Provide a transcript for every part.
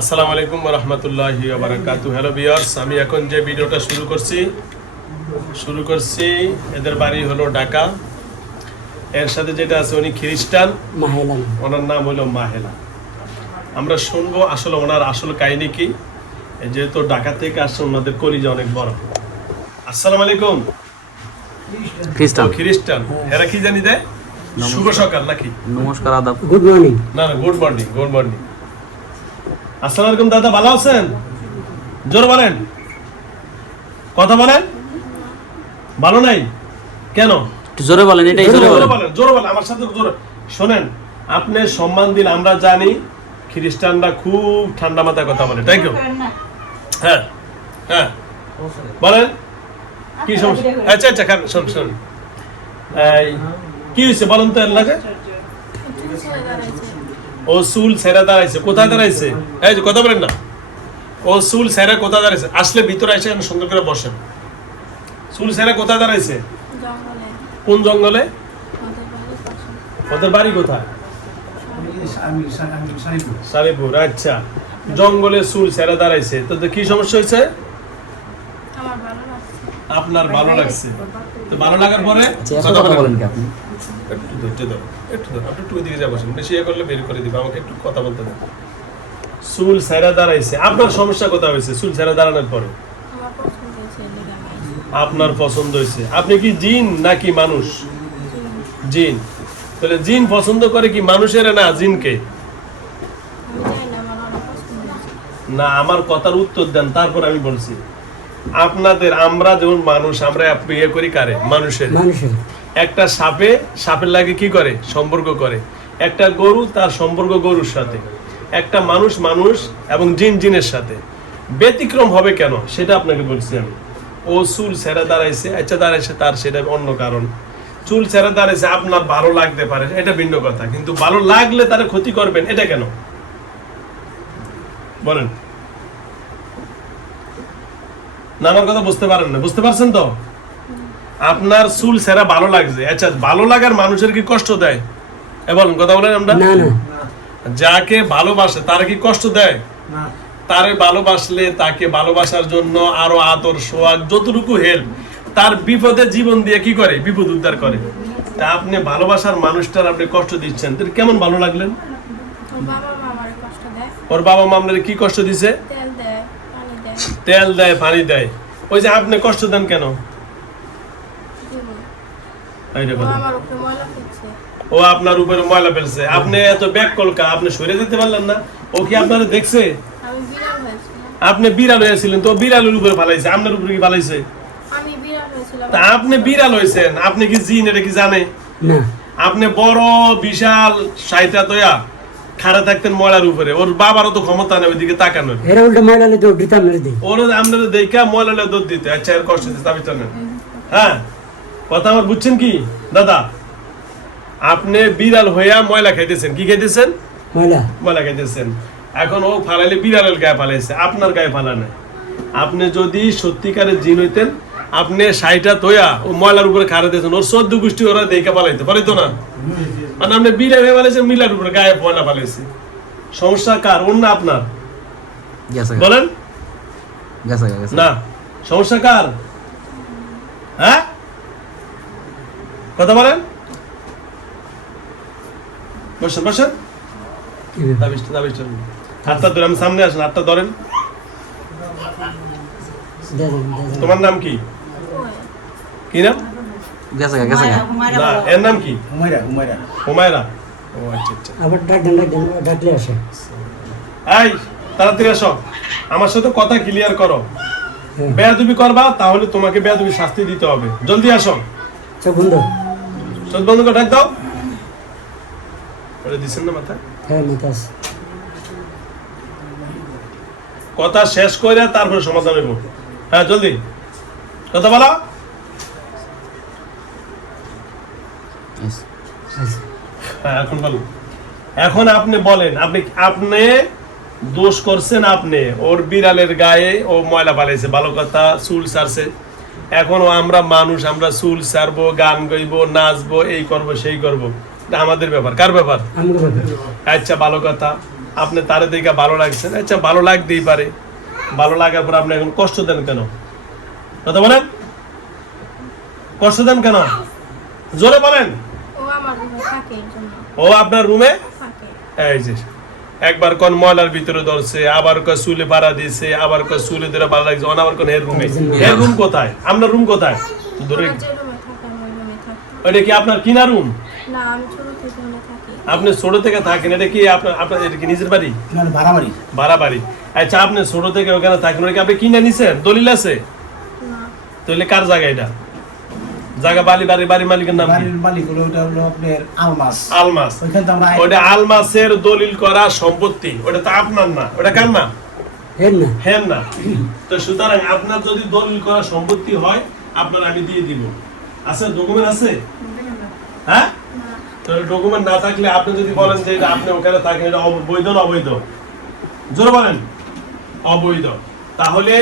আসসালামু আলাইকুম ওয়া রাহমাতুল্লাহি ওয়া বারাকাতুহু। হ্যালো ভিউয়ার্স, আমি এখন যে ভিডিওটা শুরু করছি এদের বাড়ি হলো ঢাকা। এর সাথে যেটা আছে উনি খ্রিস্টান, মাহেলা, ওনার নাম হলো মাহেলা। আমরা শুনবো আসলে ওনার আসল কাহিনী কি। যেহেতু ঢাকা থেকে আসছে, ওনাদের কলিজা অনেক বড়। আসসালামু আলাইকুম। খ্রিস্টান এরা কি জানি দেয়? শুভ সকাল নাকি নমস্কার, আদাব, গুড মর্নিং। না, গুড মর্নিং। আসসালামু আলাইকুম দাদা, ভালো আছেন? জোর বলেন, কথা বলেন। ভালো নাই কেন? একটু জোরে বলেন, এটাই জোরে বলেন। জোরে বলেন, আমার সাথে জোরে শোনেন। আপনি সম্মান দিন, আমরা জানি খ্রিস্টানরা খুব ঠান্ডা মাথায় কথা বলে, তাই তো? হ্যাঁ হ্যাঁ, বলেন কি সমস্যা? আচ্ছা খান, শোন এই কি হয়েছে বলেন তো। এর লাগে ও চুল ছেড়া দাঁড়াইছে। কোথায় দাঁড়াইছে? এই যে কথা বলেন না। ও চুল ছেড়া কোথায় দাঁড়াইছে? আসলে ভিতরে এসে সুন্দর করে বসেন। চুল ছেড়া কোথায় দাঁড়াইছে? কোন জঙ্গলে? ওদের বাড়ি কোথায়? সারিপুর। আচ্ছা, জঙ্গলে চুল ছেড়া দাঁড়াইছে। তো কি সমস্যা হয়েছে? আপনার ভালো লাগছে। তো ভালো লাগার পরে কথা বলেন কি আপনি? একটু ধৈর্য ধরো, আপনি একটু ওইদিকে যা বসেন। বেশি ইয়ে করলে বের করে দিবে, আমাকে একটু কথা বলতে দেন। চুল ছেড়া দাঁড়াইছে, আপনার সমস্যা কোথায় হয়েছে? চুল ছেড়া দাঁড়ানোর পরে আপনার পছন্দ হয়েছে। আপনি কি জিন নাকি মানুষ? জিন। তাহলে জিন পছন্দ করে কি মানুষের না জিনকে? না, আমার কথার উত্তর দেন, তারপর আমি বলছি। আপনাদের আমরা যেমন মানুষ, আমরা ইয়ে করি কারে? মানুষের। একটা সাপের লাগে কি করে? সম্পর্ক করে। একটা গরু তার সম্পর্ক গরুর সাথে। একটা মানুষ এবং জিনের সাথে। ব্যতিক্রম হবে কেন সেটা আপনাকে বলছি আমি। ও চুল ছেড়া দাঁড়াইছে, আচ্ছা দাঁড়াইছে, তার সেটা অন্য কারণ। চুল ছেড়া দাঁড়াইছে, আপনার ভালো লাগতে পারে, এটা ভিন্ন কথা। কিন্তু ভালো লাগলে তারা ক্ষতি করবেন, এটা কেন বলেন না? আমার কথা বুঝতে পারেন না? বুঝতে পারছেন তো? আপনার চুল ছেড়া ভালো লাগছে, আচ্ছা ভালো লাগার মানুষের কি কষ্ট দেয়? বলেন, কথা বলেন। আমরা যাকে ভালোবাসে তার কি কষ্ট দেয়? তারে ভালোবাসলে তাকে ভালোবাসার জন্য আরো আদর সোহাগ যতটুকু হেল্প, তার বিপদে জীবন দিয়ে কি করে? বিপদ উদ্ধার করে। তা আপনি ভালোবাসার মানুষটার আপনি কষ্ট দিচ্ছেন, তো কেমন ভালো লাগলেন? ওর বাবা মা আপনার কি কষ্ট দিছে? তেল দেয়, পানি দেয়। ওই যে আপনি কষ্ট দেন কেন? ও আপনার উপরে ময়লা ফেলছে, আপনি এত ব্যাক কলকা, আপনি সরে যেতে পারলেন না? ও কি আপনারা দেখছে? আপনি বিড়াল হয়েছিলেন, তো বিড়ালের উপরে ফালাইছে, আপনার উপরে কি ফালাইছে? তা আপনি বিড়াল হয়েছেন, আপনি কি জিন এটা কি জানে? আপনি বড় বিশাল সাইটা তোয়া খাড়া থাকতেন ময়লার উপরে। ওর বাবারও তো ক্ষমতা নেই ওইদিকে তাকানোর। ওর আপনারা দেখা ময়লা দৌড় দিতে। আচ্ছা, এর কষ্ট দিতে আমি তো না। হ্যাঁ, কথা আমার বুঝছেন কি দাদা? আপনি বিড়াল হইয়া ময়লা খাইতেছেন। কি খাইতেছেন? ময়লা খাইতেছেন। এখন ও ফালাইলে বিড়ালের গায়ে ফালাইছে, আপনার গায়ে ফালা নাই। আপনি যদি সত্যিকারের জিন হইতেন, আপনি সাইটা তোয়া ও ময়লার উপরে খাড়া দিয়েছেন, ওর 14 গোষ্ঠী ওরা দেখা পালাইতো না। মানে আপনি বিড়াল হয়ে ফালাইছেন, মিলার উপরে গায়ে ময়লা ফালাইছে। সমস্যা কার? ওর না আপনার? বলেন না, সমস্যা কার? হ্যাঁ, কথা বলেন। বসেন হাতটা ধরে আমি সামনে আসেন, হাতটা ধরেন। তোমার নাম কি? কি নাম? না, এর নাম কি? হুমায়রা। ও আচ্ছা। এই তাড়াতাড়ি আসো, আমার সাথে কথা ক্লিয়ার করো। বেয়াদবি করবা তাহলে তোমাকে বেয়াদবি শাস্তি দিতে হবে। জলদি আসো। চোখ বন্ধ করে ডাক দাও। দিচ্ছেন না মাথা? কথা শেষ করে তারপরে সমাধান হইব। হ্যাঁ, জলদি কথা বলো। হ্যাঁ, এখন বলো। এখন আপনি বলেন, আপনি দোষ করছেন। আপনি ওর বিড়ালের গায়ে ও ময়লা পালাইছে, ভালো কথা, চুল ছাড়ছে। এখন আমরা মানুষ, আমরা চুল ছাড়বো, গান গাইবো, নাচবো, এই করব সেই করব, আমাদের ব্যাপার। কার ব্যাপার? আচ্ছা, ভালো কথা। আপনি তারে দেখে ভালো লাগছে, আচ্ছা ভালো লাগতেই পারে, ভালো লাগার পর আপনি এখন কষ্ট দেন কেন? কথা বলেন, কষ্ট দেন কেন? জোরে বলেন। ও আমার রুমে থাকে এই জন্য ও আপনার রুমে থাকে। এই যে একবার কোন ময়লার ভিতরে ধরছে, আবার কোন চুলে পাড়া দিয়েছে, আবার কোন চুলে ধরে ভালো লাগছে, আবার কোন এর রুমে। এর রুম কোথায়? আপনার রুম কোথায়? ধরে আমার যে রুমে থাকে আমি ওই রুমে থাকি। ওটা কি আপনার কিনা রুম? না, আমি ছোট থেকে ওখানে থাকি। আপনি ছোট থেকে থাকেন, এটা কি আপনার আপনার এটা কি নিজের বাড়ি? না, ভাড়া বাড়ি। ভাড়া বাড়ি। আচ্ছা আপনি ছোট থেকে ওখানে থাকেন, ওটা কি আপনি কিনে নিছেন? দলিল আছে? না, তাহলে কার জায়গা এটা? জায়গা বাড়ি বাড়ি বাড়ি মালিকের নাম কি? বাড়ির মালিক হলো ওটা হলো আপনার আলমাস। আলমাস। ওইখানে তো আমরা ওটা আলমাসের দলিল করা সম্পত্তি, ওটা তো আপনার না, ওটা কার না? হ্যাঁ না। তো সুতরাং আপনার যদি দলিল করা সম্পত্তি হয় আপনার আমি দিয়ে দিব। আছে ডকুমেন্ট আছে? হ্যাঁ, তো ডকুমেন্ট না থাকলে আপনি যদি বলেন যে এটা আপনি ওখানে থাকেন, এটা বৈধ না অবৈধ? জোরে বলেন। অবৈধ। তাহলে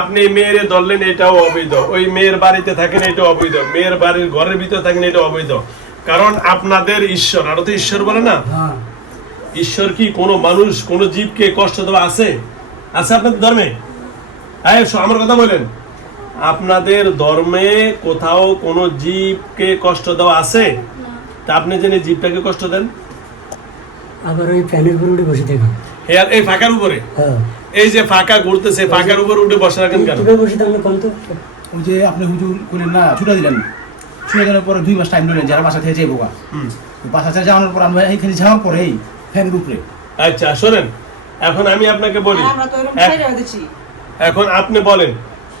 আপনি মেয়েরে ধরলেন, এটাও অবৈধ। ওই মেয়ের বাড়িতে থাকেন, এটা অবৈধ। মেয়ের বাড়ির ঘরের ভিতরে থাকেন, এটা অবৈধ। কারণ আপনাদের ঈশ্বর, আর তো ঈশ্বর বলে না, ঈশ্বর কি কোনো মানুষ কোনো জীবকে কষ্ট দেওয়া আছে? আছে আপনাদের ধর্মে? আমার কথা বলেন, আপনাদের ধর্মে কোথাও কোনো জীবকে কষ্ট দেওয়া আছে? তা আপনি জেনে জীবটাকে কষ্ট দেন? আবার ওই ফ্যানের উপর উঠে বসে থাকি। এই ফাঁকার উপরে, এই যে ফাঁকা ঘুরতেছে, ফাঁকার উপর উঠে বসে রাখেন কেন? বসে থাকলে কোন তো ওই যে আপনি হুজুর করেন না, ছুটে দিলেন, ছুটে দেওয়ার পরে 2 মাস টাইম দিলেন যারা বাসা থেকে যাইবো। বাসা থেকে যাওয়ার পর আমরা এইখানে যাওয়ার পরেই ফ্যানের উপরে। আচ্ছা শোনেন, এখন আমি আপনাকে বলি, এখন আপনি বলেন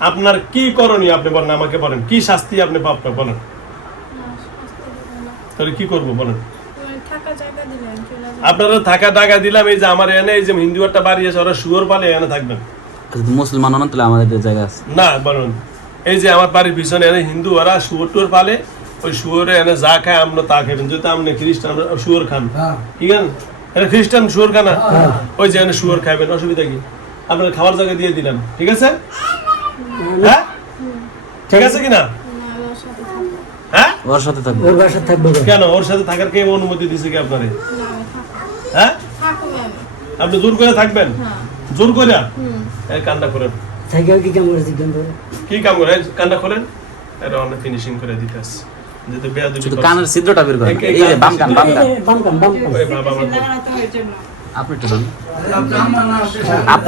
আপনার কি করণীয়? আপনি বলেন, আমাকে বলেন কি শাস্তি আপনি পাবেন বলেন, না, শাস্তি দেবে না। তাহলে কি করবো বলেন? তুমি থাকা জায়গা দিলেন, চলে যাবো। আপনারা থাকা টাকা দিলাম, এই যে আমার এনে এই যে হিন্দু একটা বাড়ি আছে, ওরা শুয়োর পালে এনে থাকবেন যদি মুসলমান হন তাহলে আমাদের জায়গা আছে না? বলুন, এই যে আমার বাড়ির পিছনে এনে হিন্দু ওরা শুয়োর টুয়োর পালে, ওই শুয়োরে এনে যা খায় আমরা তা খাবেন। যদি আপনি খ্রিস্টান শুয়োর খান, ঠিক আছে, এটা খ্রিস্টান শুয়োর খানা, ওই যে এনে শুয়োর খাবেন, অসুবিধা কি? আপনার খাবার জায়গা দিয়ে দিলাম, ঠিক আছে? হ্যাঁ, ঠিক আছে কিনা? না, আমি ওর সাথে থাকবো। হ্যাঁ, ওর সাথে থাকবো। ওর বাসায় থাকবো কেন? ওর সাথে থাকার কে অনুমতি দিছে কি আপনারে? না, আমি থাকবো। হ্যাঁ, থাকবো আমি। আপনি জোর করে থাকবেন? হ্যাঁ। জোর করে? হুম। এই কান্ডা করেন। থাকেও কি কেমন জিজ্ঞাসা করে কি কাম করে? কান্ডা খোলেন, এটা অনেক ফিনিশিং করে দিতে আসছে। যেহেতু বেয়াদবি শুধু করছে। কানের ছিদ্রটা বের করেন, এই এই যে বাম কান বাম কান। বাম কান ওই বাবা আমার। আপনি একটু ধরুন।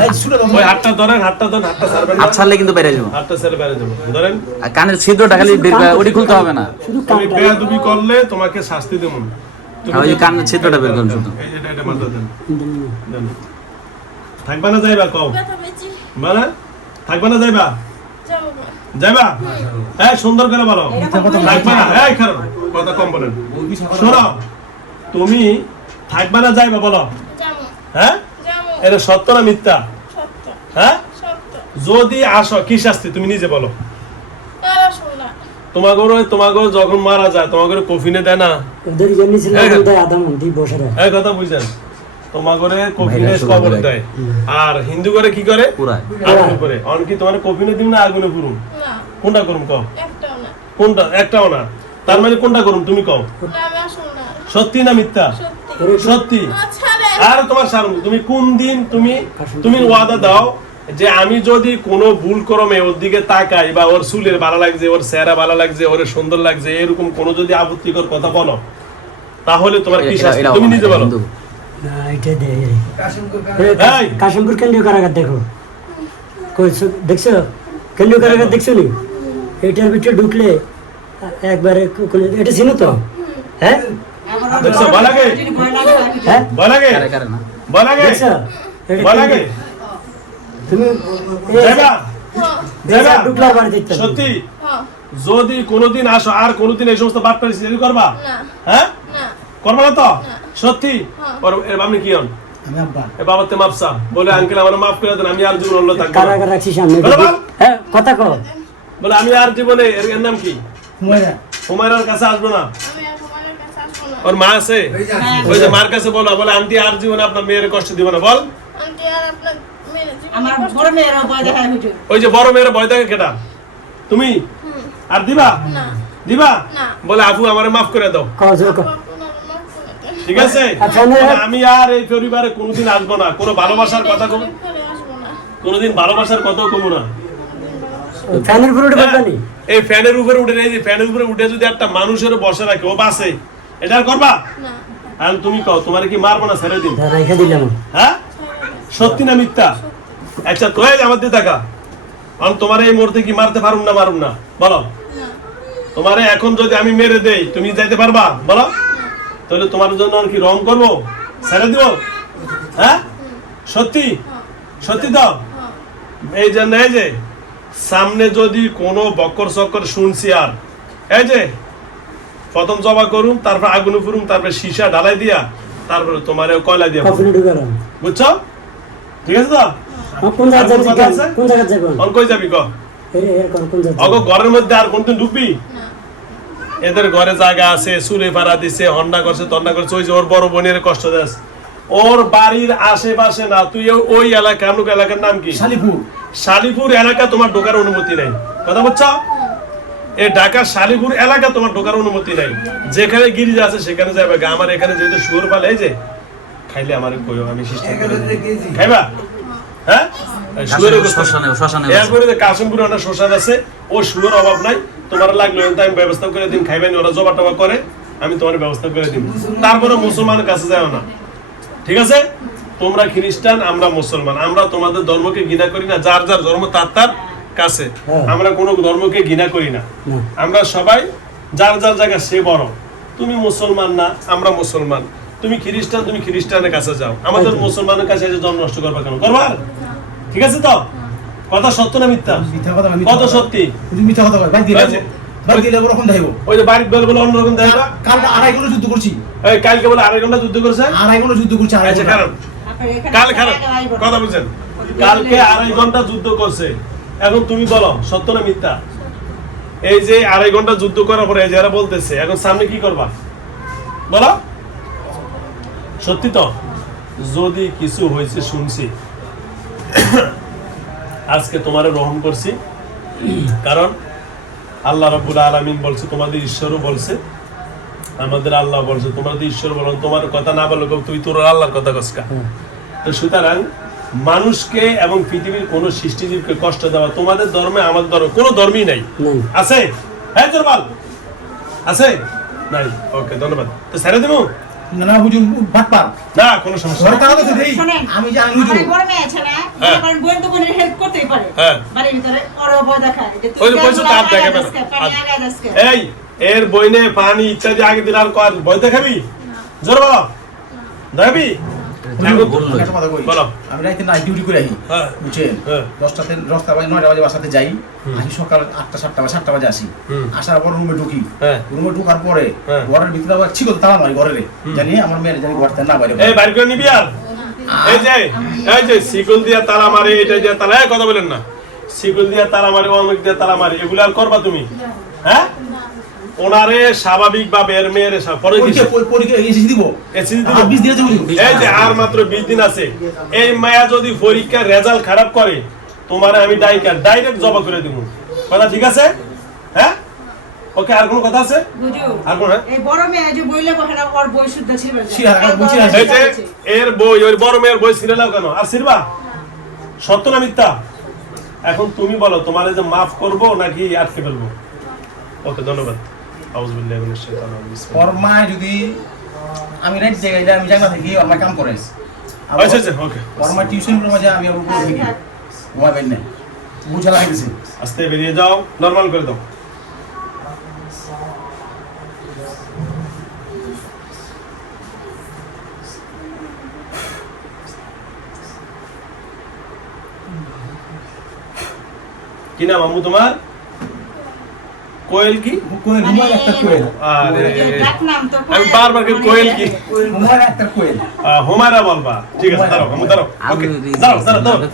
এই ছুটে দাও। ওই হাতটা ধরেন, হাতটা ধরেন, হাতটা ছাড়বেন না। হাত ছাড়লে কিন্তু বেড়ে যাবো। হাতটা ছেড়ে বাইরে যাবো, ধরেন। আর কানের ছিদ্রটা খালি বের করে, ওটি খুলতে হবে না। শুধু তুমি কানটা বেয়াদবি করলে তোমাকে শাস্তি দেব। আর ওই যে কানের ছিদ্রটা বের করুন শুধু। এই যে এটা মাথা দেন। দেন। থাকবা না যাইবা কও? ব্যথা পেয়েছি। মানে থাকবা না যাইবা? যাবো না। যাইবা? এই সুন্দর করে বলো। থাকবা না? এই খারাপ কথা কম বলেন। শোনো, তুমি থাকবা না যাইবা বলো? যাবো। হ্যাঁ, যাবো। এটা সত্য না মিথ্যা? সত্য। হ্যাঁ, সত্য। যদি আসো কি শাস্তি তুমি নিজে বলো? এরা শোনা। তোমাকে যখন মারা যায় তোমাকে কফিনে দেয় না? ওদের জন্য ছিল হ্যাঁ। আমাদের আধা মন্ত্রী বসে রাখে। এই কথা বুঝছেন? তোমাকে কফিনে ভাইরাস কবর করে দেয়, আর হিন্দু করে কি করে? পুরায়। আগুনে করে। অনকি তোমার কফিনে দিম না আগুনে পুরুম? না, কোনটা করুম কও? একটাও না। কোনটা? একটাও না। তার মানে কোনটা করুম তুমি কও? না, আমি আসল না। সত্যি না মিথ্যা? সত্যি। সত্যি। ছাড়েন। আর তোমার সারুম, তুমি কোন দিন তুমি ওয়াদা দাও যে আমি যদি কোনো ভুল ক্রমে ওর দিকে তাকাই, বা ওর চুলের ভালো লাগছে, ওর চেহারা ভালো লাগছে, ওর সুন্দর লাগছে, এরকম কোনো যদি আপত্তিকর কথা বলো, তাহলে তোমার কি শাস্তি তুমি নিজে বলো? না, এটা দে এই! কাশিমপুর কেন্দ্রীয় কারাগার দেখো, দেখছো কেন্দ্রীয় কারাগার দেখছো নি? এটার ভিতরে ঢুকলে একবারে এটা চিনো তো? হ্যাঁ দেখছো ভালো লাগে? হ্যাঁ ভালো লাগে? কারে কারে না। ভালো লাগে? দেখছো ভালো লাগে? তুমি যাইবা? যাইবা? ঢুকলার বাড়ি দেখতে সত্যি? হ্যাঁ। যদি কোনোদিন আসো আর কোনোদিন এই সমস্ত বাদ পারিস করবা? না। হ্যাঁ, না। করবা না তো? সত্যি? আপনি কি হন? আমি আব্বা। এ বাবাতে মাপসা বলে আঙ্কেল আমার মাফ করে দেন, আমি আর জীবন অন্য থাকবো না। কারাগার রাখছি সামনে বলো বল। হ্যাঁ কথা কো বলে আমি আর জীবনে এর নাম কি? হুমায়রা। হুমায়রার কাছে আসবো না। আমি আর তোমার কাছে আসবো না। ওর মা আছে, ওই যে মার কাছে বলো, বলে আন্টি আর জীবনে আপনার মেয়ের কষ্ট দিব না। বল, আন্টি আর আপনার মেয়ে জীবনে আমার কষ্ট- বড় মেয়েরা ভয় দেখায় হুজুর। ওই যে বড় মেয়ের ভয় থাকে কেটা? তুমি আর দিবা? না। দিবা? না। বলে আপু আমারে মাফ করে দাও। কও জোর কও আপনার মাফ করে দেন। ঠিক আছে? আচ্ছা, আমি আর এই পরিবারে কোনোদিন আসবো না, কোনো ভালোবাসার কথা করে আসবো না। কোনোদিন ভালোবাসার কথাও কমু না। ফ্যানের উপরে উঠে পারবা নি? এই ফ্যানের উপরে উঠে, এই যে ফ্যানের উপরে উঠে যদি একটা মানুষের বসে রাখে, ও বাসে, এটা আর করবা? না। আর তুমি কও, তোমার কি মারবো না ছেড়ে দিন? রেখে দিলাম। হ্যাঁ, সত্যি না মিথ্যা? আচ্ছা তো এই আমার দিয়ে টাকা, আমি তোমার এই মুহূর্তে কি মারতে পারুম না? মারুম না, বলো। তোমারে এখন যদি আমি মেরে দেই, তুমি যাইতে পারবা? বলো। তাহলে তোমার জন্য আর কি রং করবো, ছেড়ে দিব? হ্যাঁ, সত্যি সত্যি তো? এই জন্য এই যে সামনে যদি কোনো বক্কর চক্কর শুনছি, আর এই যে প্রথম জবা করুম, তারপর আগুন ফুরুম, তারপর সীসা ঢালাই দিয়া, তারপরে তোমার কয়লা দিয়া, বুঝছো? ঠিক আছে তো? কোন জায়গায় কোন জায়গায় যাবো? কই যাবি ক? অগো ঘরের মধ্যে আর কোনদিন ঢুকবি? এদের ঘরে জায়গা আছে, চুলে পাড়া দিছে, হন্ডা করছে, তন্ডা করছে, ওই যে ওর বড় বোনের কষ্ট দেস। ওর বাড়ির আশেপাশে না, তুই ওই এলাকা, আমলুক এলাকার নাম কি? শালিপুর। শালিপুর এলাকা তোমার ঢোকার অনুমতি নাই, কথা বলছো? এই ঢাকার শালিপুর এলাকা তোমার ঢোকার অনুমতি নাই। যেখানে গিরিজা আছে সেখানে যাবে। আমার এখানে যেহেতু শুয়োর পালে, এই যে খাইলে আমার কইও, আমি সিস্টেম করে দিই। খাইবা? হ্যাঁ, কাশিমপুরে একটা শ্মশান আছে, ও শুয়োর অভাব নাই। তোমার লাগলো আমি ব্যবস্থা করে দিন, খাইবেন, ওরা জবা টবা করে, আমি তোমার ব্যবস্থা করে দিন। তারপরে মুসলমানের কাছে যাও না, ঠিক আছে? তোমরা খ্রিস্টান, আমরা মুসলমান, আমরা তোমাদের ধর্মকে ঘৃণা করি না। যার যার ধর্ম তার তার কাছে, আমরা কোনো ধর্মকে ঘৃণা করি না। আমরা সবাই যার যার জায়গা সে বড়। তুমি মুসলমান না, আমরা মুসলমান। তুমি খ্রিস্টান, তুমি খ্রিস্টানের কাছে যাও। আমাদের মুসলমানের কাছে এসে জন্ম নষ্ট করবা কেন? করবা? ঠিক আছে তো? কথা সত্য না মিথ্যা? কত সত্যি? মিথ্যা কথা ভাই দিলে ওরকম দেখাইবো। ওই যে বাড়ির বলে অন্যরকম দেখাবা। কালকে 2.5 ঘন্টা যুদ্ধ করছি। এই কালকে বলে 2.5 ঘন্টা যুদ্ধ করছে। 2.5 ঘন্টা যুদ্ধ করছি। আচ্ছা কারণ কাল খারাপ কথা বলছেন, কালকে 2.5 ঘন্টা যুদ্ধ করছে। এখন তুমি বলো সত্য না মিথ্যা? এই যে 2.5 ঘন্টা যুদ্ধ করার পরে যারা বলতেছে, এখন সামনে কি করবা বলো? সত্যি তো? যদি কিছু হয়েছে শুনছি, আজকে তোমারে রহম করছি, কারণ আল্লাহ রাব্বুল আলামিন বলছে, তোমাদের ঈশ্বরও বলছে, আমাদের আল্লাহ বলছে, তোমাদের ঈশ্বর বলেন, তোমার কথা না বলে তুই তোর আল্লাহর কথা কসকা। তো সুতরাং মানুষকে এবং পৃথিবীর কোন সৃষ্টিজীবকে কষ্ট দেওয়া তোমাদের ধর্মে, আমাদের ধর্মে কোনো ধর্মই নাই। আছে? হ্যাঁ জোরবাল আছে? নাই? ওকে, ধন্যবাদ। তো ছেড়ে দেবো না হুজুর, বাটপার না, কোনো সমস্যা নেই। সরকার তো দেই, আমি জানি হুজুর। আমার গরমে আছে না, কারণ বোন তো বোনের হেল্প করতেই পারে। বাড়ির ভিতরে ওর বড় দেখায় যে তুই কইছো তো আপ দেখাবে না। এই এর বইনে পানি ইত্যাদি আগে দিন, আর কর বই দেখাবি? জোর বলো, দেখাবি? আমি রাইতে নাইট ডিউটি করে আসি, বুঝছেন? 10টা বাজে 9টা বাজে বাসাতে যাই, আসি সকাল 8টা 7টা বাজে আসি। আসার পর রুমে ঢুকি, রুমে ঢোকার পরে ঘরের ভিতরে আবার ছিল তালা মারি ঘরে, জানি আমার মেয়ে জানি ঘরতে না বাইরে। এই বাইরে করে নিবি আর এই যে সিকল দিয়া তালা মারে, এটা দিয়া তালা, কথা বলেন না, সিকল দিয়া তালা মারে, অনেক দিয়া তালা মারে, এগুলো আর করবা তুমি? হ্যাঁ, ওনারে স্বাভাবিক ভাবে এর মেয়ের এই যে আর মাত্র 20 দিন আছে, এই মায়া যদি পরীক্ষার রেজাল্ট খারাপ করে, তোমার আমি ডাইরেক্ট জবা করে দিব। কথা ঠিক আছে? হ্যাঁ, ওকে। আর কোন কথা আছে? আর কোন? এই বড় মেয়ে যে বইলে বহে না, ওর বই শুদ্ধ ছিল না। এই যে এর বই, ওই বড় মেয়ের বই ছিঁড়ে নাও কেন? আর ছিড়বা? সত্য না মিথ্যা? এখন তুমি বলো, তোমার যে মাফ করবো নাকি আটকে ফেলবো? ওকে, ধন্যবাদ। যদি আমি রাইট জায়গায় আমি জায়গা থেকে আমার কাম করে, ওকে, টিউশন মাঝে আমি আবার উপরে থেকে ঘুমাই পাই না, বুঝা লাগতেছে। আস্তে বেরিয়ে যাও, নরমাল করে দাও। কি নাম আম্মু তোমার? কোয়েল কি? কোয়েল, হুমার একটা কোয়েল। আরে ডাক নাম তো আমি বারবার কি কোয়েল কি? হুমার একটা কোয়েল। হুমায়রা বলবা? ঠিক আছে, দাঁড়াও আম্মু, দাঁড়াও। ওকে, দাঁড়াও।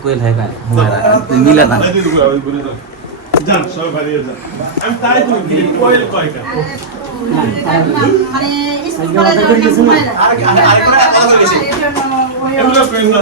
কোয়েল হয় কার? হুমায়রা মিলা না। যান, সবাই বাড়িয়ে যান। আমি তাই তো কোয়েল কয়টা? মানে স্কুল কলেজে আরেকটা কথা বলে গেছে। এগুলো কোয়েল না।